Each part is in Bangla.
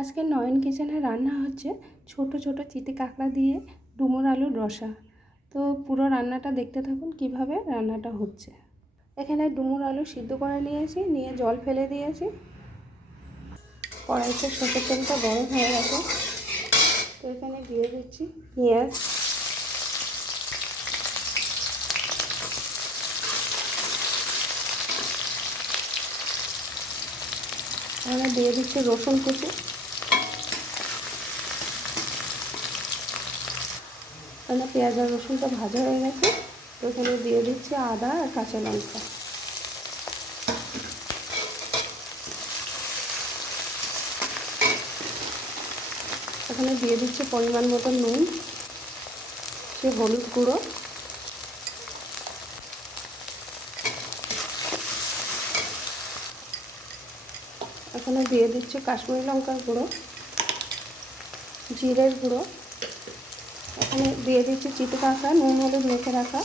আজকে নয়ন কিচেনে রান্না হচ্ছে ছোট ছোট চিটি কাঁকড়া দিয়ে ডুমুর আলুর রসা। তো পুরো রান্নাটা দেখতে থাকুন কিভাবে রান্নাটা হচ্ছে। এখানে ডুমুর আলু সিদ্ধ করে নিয়েছি, নিয়ে জল ফেলে দিয়েছি। কড়াইতে সরষের তেলটা গরম হয়ে গেছে, তো এখানে দিয়ে দিচ্ছি পেঁয়াজ, এখানে দিয়ে দিচ্ছি রসুন কুচি, এখানে পেঁয়াজ আর রসুনটা ভাজা হয়ে গেছে, তো এখানে দিয়ে দিচ্ছি আদা আর কাঁচা লঙ্কা। এখানে দিয়ে দিচ্ছি পরিমাণ মতো নুন, সে হলুদ গুঁড়ো, এখানে দিয়ে দিচ্ছি কাশ্মীরি লঙ্কার গুঁড়ো, জিরের গুঁড়ো, এখানে দিয়ে দিচ্ছি চিটি কাঁকড়া নুন হলুদ মেখে রাখা,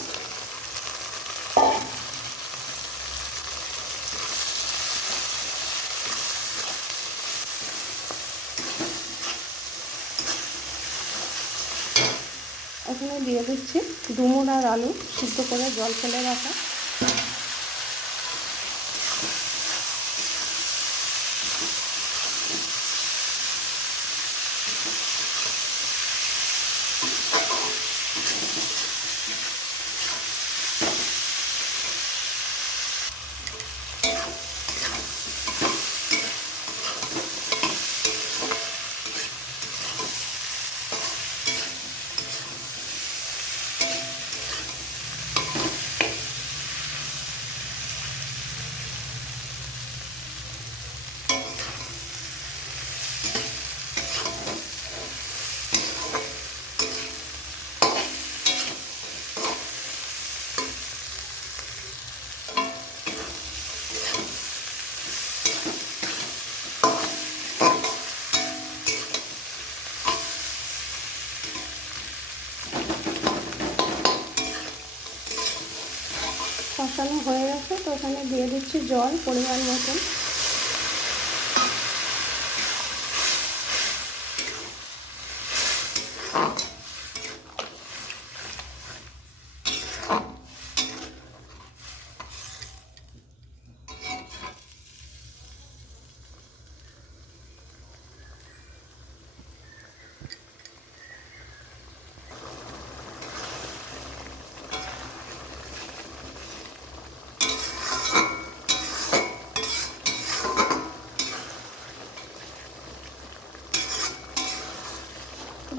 এখানে দিয়ে দিচ্ছি ডুমুর আর আলু সিদ্ধ করে জল ফেলে রাখা, কষানো হয়ে গেছে, তো এখানে দিয়ে দিচ্ছি জল পরিমাণ মতন।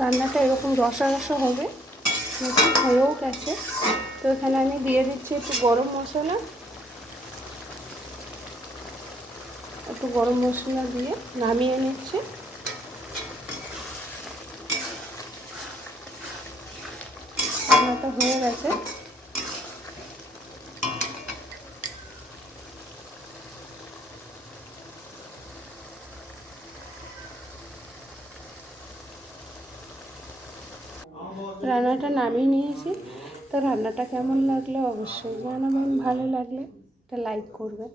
রান্নাটা এরকম রসা রসা হবে, হয়েও গেছে। তো এখানে আমি দিয়ে দিচ্ছি একটু গরম মশলা, দিয়ে নামিয়ে নিচ্ছি। রান্নাটা হয়ে গেছে। রান্নাটা নামিয়ে নিয়েছি। তো রান্নাটা কেমন লাগলো অবশ্যই জানাবেন, ভালো লাগলে একটা লাইক করবেন।